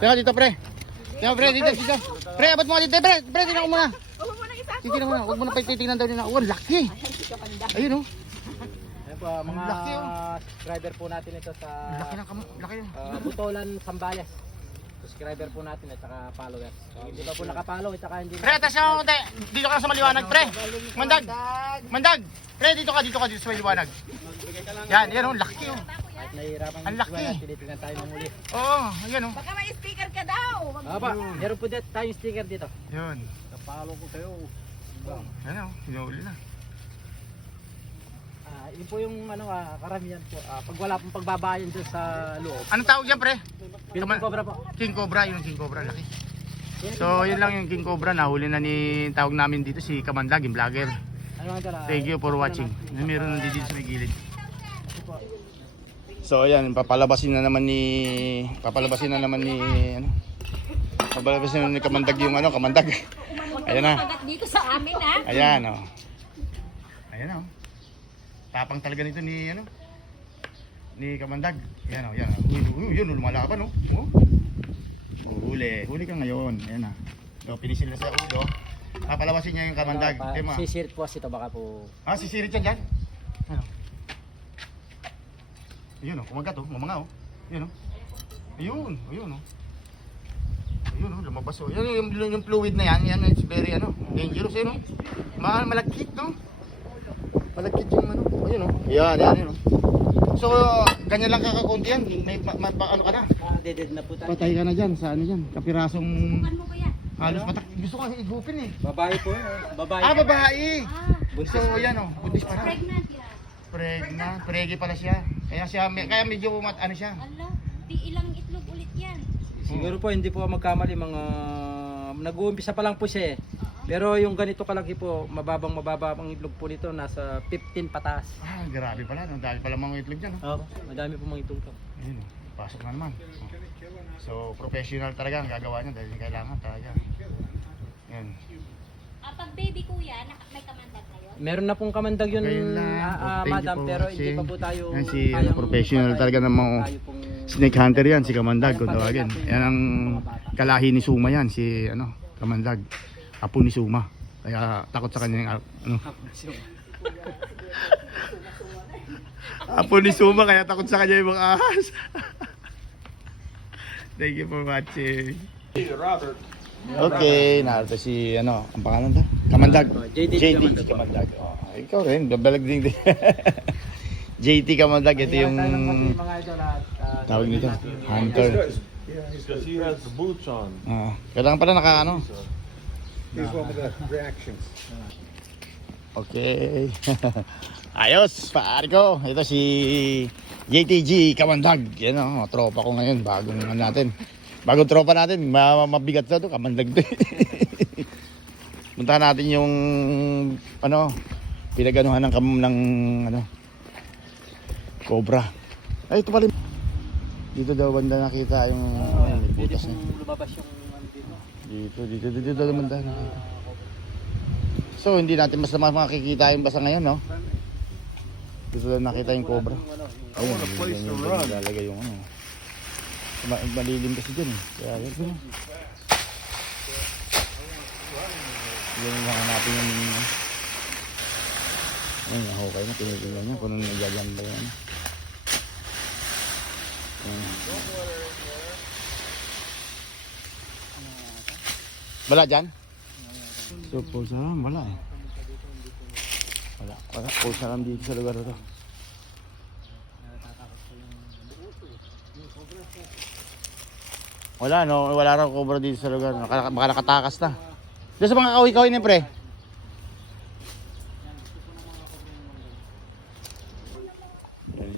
Teka dito pre. Teka pre, dito. Pre, abot mo dito pre. Pre, tingnan ko muna. Tingnan mo muna. Huwag mo na pa titingnan daw nila. Oh, laki. Ayun oh. Ayan po, mga laki, subscriber po natin ito sa Laki. Butolan, Sambales. Subscriber po natin at saka followers. Hindi pa po nakapollow at saka hindi. Pre, tas yung dito ka sa maliwanag pre. Mandag. Pre, dito ka sa maliwanag. Yan oh, laki oh. Kahit nahihirapan Ang laki. tinitingnan tayo ng muli. Oo, ayan oh. Baka may sticker ka daw. Aba, meron po dito tayong sticker dito. Yun. Napalo ko kayo. Ano, hinuli na. Yun po yung karamihan po. Pag wala pong pagbabayan dyan sa loob. Anong tawag yan pre? King Cobra po. King Cobra, yung King Cobra laki. So, yun lang yung King Cobra. Nahuli na ni tawag namin dito si Kamandag, yung vlogger. Ano nga dala? Thank you for watching. Meron nandito sa may gilid. So ayan, papalabasin na naman ni Kamandag yung Kamandag. Ayan na. Pagkat dito sa amin ha. Ayan oh. Ayan oh. Tapang talaga nito ni ni Kamandag. Ayan oh, yan. Yun lumalaban oh. Huli ka ngayon. Ayan na. So pinisil na sa ulo. Papalabasin niya yung Kamandag. Tema. Sisirit po ito baka po. Sisirit yan dyan. Ano? Ayun oh, kumagat oh, mamanga oh. Ayun oh. Ayun oh. Ayun oh, lumabas oh. Yung fluid na yan, it's very dangerous eh no. Malagkit no. Malagkit yung ayun oh. Yan oh. So, ganyan lang kakakunti yan. May ano ka na. Dead na po tayo. Patay ka na dyan, sa yan. Kapirasong Ano ko yan? halos patak. Gusto ko igupin eh. Babae po. Babae. Babae. Buntis. So, yan oh, buntis pa na. Pregnant yan. Pregi pala siya. Kaya medyo siya. Ala, di ilang itlog ulit yan. Siguro po hindi po magkamali mga nag-uumpisa pa lang po siya eh. Pero yung ganito kalaki po, mababa ang itlog po nito, nasa 15 pataas. Grabe pala, no? Dahil pala mga itlog dyan. No? Oo, madami po mga itlog to. Ayun, pasok na naman. So, professional talaga ang gagawa niya dahil kailangan talaga. Yan. Pag baby kuya, may kamandag na yun? Meron na pong kamandag yun, Ngayon lang. Thank you madam, for pero hindi watching. pa po tayo Yan si kayang professional patay. talaga ng mga Tayo pong snake hunter yan, si Kamandag kung tawagin. Yan ang kalahi ni Suma yan, si Kamandag. Apo ni Suma. Kaya takot sa kanya yung Apo ni Suma, kaya takot sa kanya yung mga ahas. Thank you for watching. Robert. Okay, narito si ang pangalan ta? Kamandag. JT Kamandag. Oh, ikaw rin, babalag din. JT Kamandag, ito yung mga idol at tawag nito, hunter. Because he has the boots on. Kailangan pala He's one with the reactions. Okay. Ayos, pare ko. Ito si JTG Kamandag. Yan tropa ko ngayon, bagong tropa natin. Mabigat na to, Kamandag to. Puntahan natin yung pinaganuhan ng Cobra. Ay, ito pala. Dito daw banda nakita yung butas na. lumabas yung dito. Dito naman tayo nakita. So hindi natin basta makikita yung basa ngayon, no? Dito lang nakita yung Cobra. Ayun, lalagay yung malilim kasi dyan eh. Kaya yun. Yan lang hanapin yung ayun, nahukay na, tinitingnan niya kung anong nagyagamba yan. Wala dyan? So, pulsa lang, wala eh. Wala, pulsa lang dito sa lugar na to. Wala, no? Wala raw Cobra dito sa lugar. Baka nakatakas na. Doon sa mga kahoy-kahoy na pre.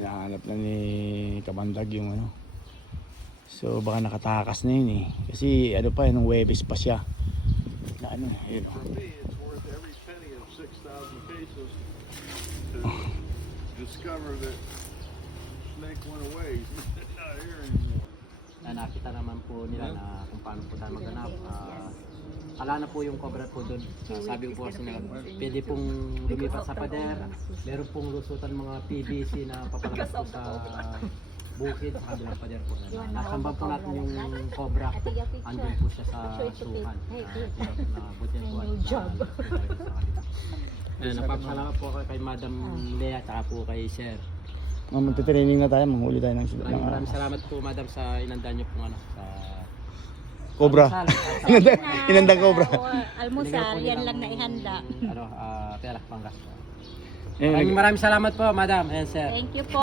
Hinahanap na ni Kamandag yung So baka nakatakas na yun eh. Kasi nung Webes pa siya. Na yun. For me, it's worth every penny of 6,000 pesos to discover that snake went away. He's not here anymore. Nakita naman po nila na kung paano po tayo maghanap. Kala na po yung Cobra po doon. Sabi ko po kasi na pwede pong lumipat sa pader. Meron pong lusutan mga PVC na papalabas po sa bukid sa kabilang pader po. Nasambang po natin yung cobra. Andun po siya sa sukan. Buti po at napapasalamat po kay Madam Lea at saka po kay Sir. Magte-training na tayo, manghuli tayo ng sila. Maraming salamat po Madam sa inanda niyo po sa Cobra. Inandang cobra. Almusal, yan lang na ihanda. Pera panggas. Maraming salamat po Madam and Sir. Thank you po.